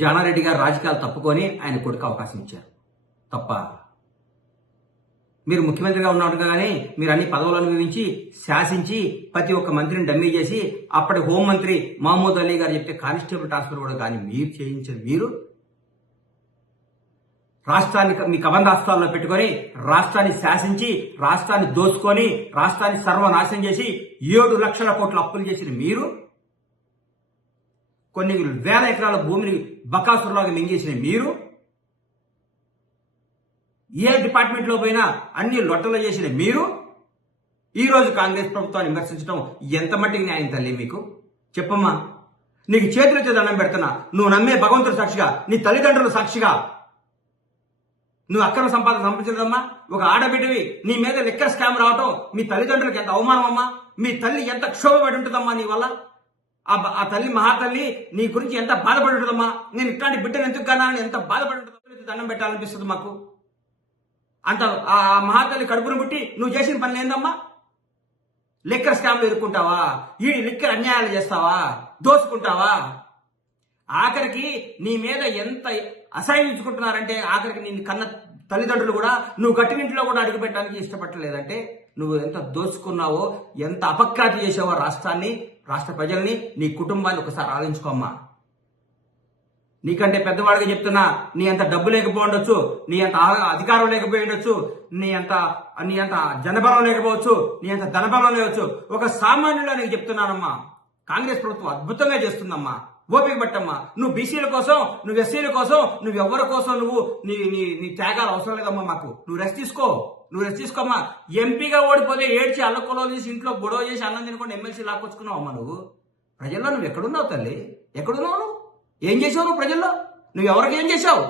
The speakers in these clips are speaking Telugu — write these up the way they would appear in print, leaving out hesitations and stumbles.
జానారెడ్డి గారు రాజకీయాలు తప్పుకొని ఆయన కొడుకు అవకాశం ఇచ్చారు తప్ప. మీరు ముఖ్యమంత్రిగా ఉన్నాడు కానీ మీరు అన్ని పదవులు అనుభవించి శాసించి ప్రతి ఒక్క మంత్రిని డమ్మీ చేసి అప్పటి హోంమంత్రి మహమూద్ అలీ గారు చెప్తే కానిస్టేబుల్ ట్రాన్స్ఫర్ కూడా కానీ మీరు చేయించారు. మీరు రాష్ట్రాన్ని మీ కబంధ రాష్ట్రాల్లో పెట్టుకొని రాష్ట్రాన్ని శాసించి రాష్ట్రాన్ని దోచుకొని రాష్ట్రాన్ని సర్వనాశనం చేసి 7 లక్షల కోట్ల అప్పులు చేసిన మీరు కొన్ని వేల ఎకరాల భూమిని బకాసురులాగా మింగేసిన మీరు ఏ డిపార్ట్మెంట్లో పోయినా అన్ని లొట్టలు చేసిన మీరు ఈరోజు కాంగ్రెస్ ప్రభుత్వాన్ని విమర్శించడం ఎంత మట్టికి న్యాయం తల్లి మీకు చెప్పమ్మా. నీకు చేతులెత్తి దండం పెడుతున్నా, నువ్వు నమ్మే భగవంతుడు సాక్షిగా, నీ తల్లిదండ్రుల సాక్షిగా, నువ్వు అక్రమ సంపాదన సంపాదించదమ్మా. ఒక ఆడబిడ్డవి నీ మీద లెక్కర్ స్కామ్ రావటం మీ తల్లిదండ్రులకు ఎంత అవమానం అమ్మా. మీ తల్లి ఎంత క్షోభపడి ఉంటుందమ్మా నీ వల్ల. ఆ తల్లి మహాతల్లి నీ గురించి ఎంత బాధపడి ఉంటుందమ్మా. నేను ఇట్లాంటి బిడ్డను ఎందుకు కన్నానని ఎంత బాధపడి ఉంటుందో దండం పెట్టాలనిపిస్తుంది మాకు. అంత ఆ మహాతల్లి కడుపును పుట్టి నువ్వు చేసిన పనులు ఏందమ్మా? లిక్కర్ స్కామ్లు ఎదుర్కొంటావా? ఈ లిక్కర్ అన్యాయాలు చేస్తావా? దోసుకుంటావా? ఆఖరికి నీ మీద ఎంత అసహించుకుంటున్నారంటే ఆఖరికి నీ కన్న తల్లిదండ్రులు కూడా నువ్వు కట్టినింట్లో కూడా అడుగు పెట్టడానికి ఇష్టపడలేదంటే నువ్వు ఎంత దోచుకున్నావో, ఎంత అపఖ్యాతి చేసావో రాష్ట్రాన్ని, రాష్ట్ర ప్రజల్ని, నీ కుటుంబాన్ని ఒకసారి ఆలోచించుకోమ్మా. నీకంటే పెద్దవాడిగా చెప్తున్నా, నీ అంత డబ్బు లేకపోయి ఉండొచ్చు, నీ అంత అధికారం లేకపోయి ఉండొచ్చు, నీ అంత జనబలం లేకపోవచ్చు, నీ అంత ధనబలం లేవచ్చు. ఒక సామాన్యుడా నీకు చెప్తున్నానమ్మా, కాంగ్రెస్ ప్రభుత్వం అద్భుతంగా చేస్తుందమ్మా. ఓపిక పట్టమ్మా. నువ్వు బీసీల కోసం, నువ్వు ఎస్సీల కోసం, నువ్వు ఎవరి కోసం నువ్వు నీ నీ నీ త్యాగాలు అవసరం లేదమ్మా మాకు. నువ్వు రెస్ట్ తీసుకోమ్మా. ఎంపీగా ఓడిపోతే ఏడ్చి అల్లకొలలు తీసి ఇంట్లో గొడవ చేసి అన్నం తినకుండా ఎమ్మెల్సీ లాక్కొచ్చుకున్నావు అమ్మా. నువ్వు ప్రజల్లో నువ్వు ఎక్కడున్నావు తల్లి? ఎక్కడున్నావు నువ్వు? ఏం చేసావు నువ్వు ప్రజల్లో? నువ్వు ఎవరికి ఏం చేసావు?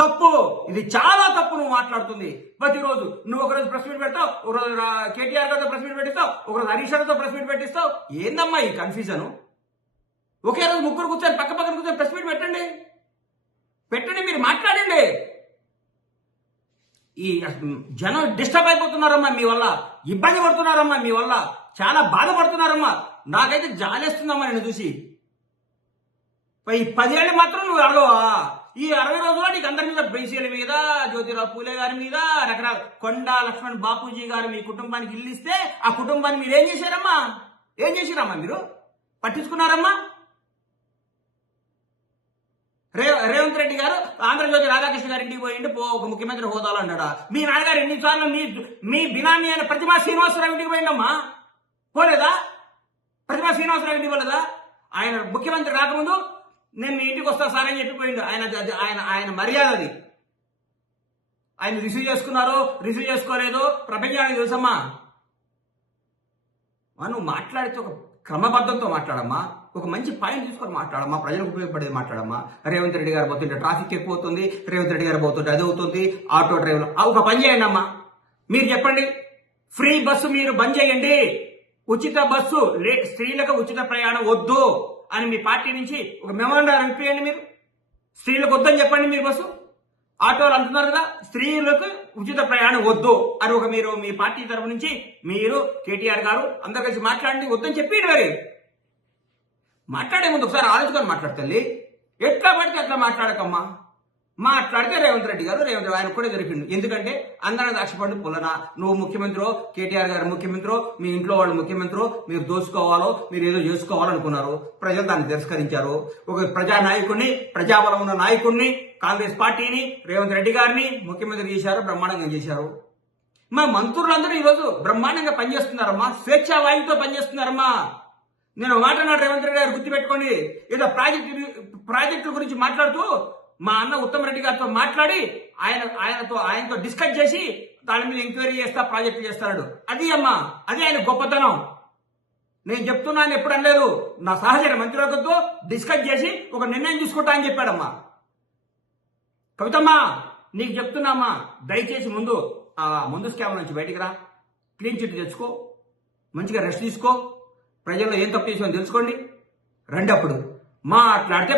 తప్పు, ఇది చాలా తప్పు. నువ్వు మాట్లాడుతుంది ప్రతిరోజు. నువ్వు ఒకరోజు ప్రెస్ మీట్ పెడతావు, ఒకరోజు కేటీఆర్ గారితో ప్రెస్ మీట్ పెట్టిస్తావు, ఒకరోజు హరీష్ గారితో ప్రెస్ మీట్ పెట్టిస్తావు. ఏందమ్మా ఈ కన్ఫ్యూజన్? ఒకే రోజు ముగ్గురు కూర్చొని పక్క కూర్చొని ప్రెస్ మీట్ పెట్టండి, మీరు మాట్లాడండి. ఈ జనం డిస్టర్బ్ అయిపోతున్నారమ్మా మీ వల్ల, ఇబ్బంది పడుతున్నారమ్మా మీ వల్ల, చాలా బాధపడుతున్నారమ్మా. నాకైతే జాలేస్తుందమ్మా నేను చూసి. ఈ 10 ఏళ్ళు మాత్రం నువ్వు అడగవా? ఈ 60 రోజుల్లో నీకు అందరి మీద, బీసీల మీద, జ్యోతిరావు పూలే గారి మీద, రకరకాల కొండా లక్ష్మణ్ బాపూజీ గారు మీ కుటుంబానికి ఇల్లు ఇస్తే ఆ కుటుంబాన్ని మీరు ఏం చేశారమ్మా? మీరు పట్టించుకున్నారమ్మా? రేవంత్ రెడ్డి గారు ఆంధ్రజ్యోతి రాధాకృష్ణ గారి ఇంటికి పోయిండి ఒక ముఖ్యమంత్రి హోదాలో అన్నాడా? మీ నాన్నగారు ఎన్నిసార్లు మీ బినామీ అయిన ప్రతిమా శ్రీనివాసరావు ఇంటికి పోయిండమ్మా? పోలేదా? ప్రతిమా శ్రీనివాసరావు ఇంటికి పోలేదా? ఆయన ముఖ్యమంత్రి రాకముందు నేను మీ ఇంటికి వస్తా సార్ అని చెప్పిపోయిండు. ఆయన మర్యాద అది. ఆయన రిసీవ్ చేసుకున్నారో రిసీవ్ చేసుకోలేదో ప్రపంచానికి తెలుసమ్మా. నువ్వు మాట్లాడితే ఒక క్రమబద్ధంతో మాట్లాడమ్మా, ఒక మంచి పాయింట్ తీసుకొని మాట్లాడమ్మా, ప్రజలకు ఉపయోగపడేది మాట్లాడమ్మా. రేవంత్ రెడ్డి గారు పోతుంటే ట్రాఫిక్ ఎక్కువ అవుతుంది, రేవంత్ రెడ్డి గారు పోతుంటే అది అవుతుంది, ఆటో డ్రైవర్. ఒక పని చేయండి అమ్మా, మీరు చెప్పండి, ఫ్రీ బస్సు మీరు బంద్ చేయండి, ఉచిత బస్సు, స్త్రీలకు ఉచిత ప్రయాణం వద్దు అని మీ పార్టీ నుంచి ఒక మెమోరాండం ఇప్పియండి. మీరు స్త్రీలకు వద్దని చెప్పండి. మీరు బస్సు ఆటోలు అంటున్నారు కదా, స్త్రీలకు ఉచిత ప్రయాణం వద్దు అని ఒక మీరు మీ పార్టీ తరఫు నుంచి మీరు కేటీఆర్ గారు అందరు కలిసి మాట్లాడండి, వద్దని చెప్పండి. మరి మాట్లాడే ముందు ఒకసారి ఆలోచుకొని మాట్లాడతల్లి. ఎట్లా పడితే అట్లా మాట్లాడకమ్మా. మాట్లాడితే రేవంత్ రెడ్డి గారు ఆయన కూడా జరిపిండు. ఎందుకంటే అందరూ దాక్షపండు పుల్లన, నువ్వు ముఖ్యమంత్రి, కేటీఆర్ గారు ముఖ్యమంత్రి, మీ ఇంట్లో వాళ్ళు ముఖ్యమంత్రి, మీరు దోచుకోవాలో మీరు ఏదో చేసుకోవాలనుకున్నారు. ప్రజలు దాన్ని తిరస్కరించారు. ఒక ప్రజానాయకుడిని, ప్రజాబలం ఉన్న నాయకుడిని, కాంగ్రెస్ పార్టీని, రేవంత్ రెడ్డి గారిని ముఖ్యమంత్రి చేశారు, బ్రహ్మాండంగా చేశారు. మా మంత్రులందరూ ఈరోజు బ్రహ్మాండంగా పనిచేస్తున్నారమ్మా, స్వేచ్ఛా వాయువుతో పనిచేస్తున్నారమ్మా. నేను మాట అన్నాడు రేవంత్ రెడ్డి గారు, గుర్తుపెట్టుకోండి. ఏదో ప్రాజెక్టుల గురించి మాట్లాడుతూ మా అన్న ఉత్తమ్ రెడ్డి గారితో మాట్లాడి ఆయనతో డిస్కస్ చేసి దాని మీద ఎంక్వైరీ చేస్తా, ప్రాజెక్టు చేస్తాడు. అది అమ్మా, అది ఆయన గొప్పతనం. నేను చెప్తున్నాను, ఎప్పుడు అనలేదు. నా సహచర మంత్రివర్గంతో డిస్కస్ చేసి ఒక నిర్ణయం తీసుకుంటా అని చెప్పాడమ్మా. కవితమ్మా, నీకు చెప్తున్నామ్మా, దయచేసి ముందు స్కామ్ నుంచి బయటికి రా, క్లీన్ చిట్ తెచ్చుకో, మంచిగా రెస్ట్ తీసుకో, ప్రజల్లో ఏం తప్పు చేసామని తెలుసుకోండి, రండి. అప్పుడు మాట్లాడితే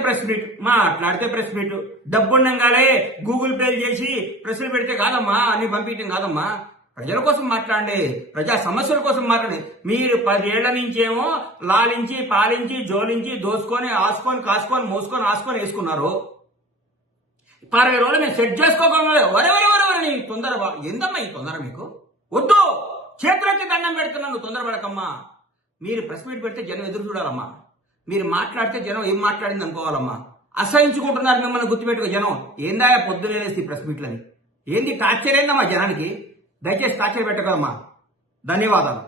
ప్రెస్ మీట్ డబ్బుండగానే గూగుల్ పే చేసి ప్రెస్లు పెడితే కాదమ్మా, అన్ని పంపించడం కాదమ్మా. ప్రజల కోసం మాట్లాడండి, ప్రజా సమస్యల కోసం మాట్లాడండి. మీరు 10 ఏళ్ల నుంచేమో లాలించి పాలించి జోలించి దోసుకొని ఆసుకొని కాసుకొని మోసుకొని ఆసుకొని వేసుకున్నారు. 20 రోజులు మేము సెట్ చేసుకోకుండా వరే నీ తొందర ఎంతమ్మా ఈ తొందర మీకు? వద్దు, చేతులెత్తి దండం పెడుతున్నా, నువ్వు తొందరపడకమ్మా. మీరు ప్రెస్ మీట్ పెడితే జనం ఎదురు చూడాలమ్మా. మీరు మాట్లాడితే జనం ఏం మాట్లాడింది అనుకోవాలమ్మా. అసహించుకుంటున్నారు మిమ్మల్ని గుర్తుపెట్టుకో జనం. ఏందా పొద్దునే లేస్తే ప్రెస్ మీట్లని? ఏంది టార్చర్ ఏందమ్మా జనానికి? దయచేసి టార్చర్ పెట్టకదమ్మా. ధన్యవాదాలు.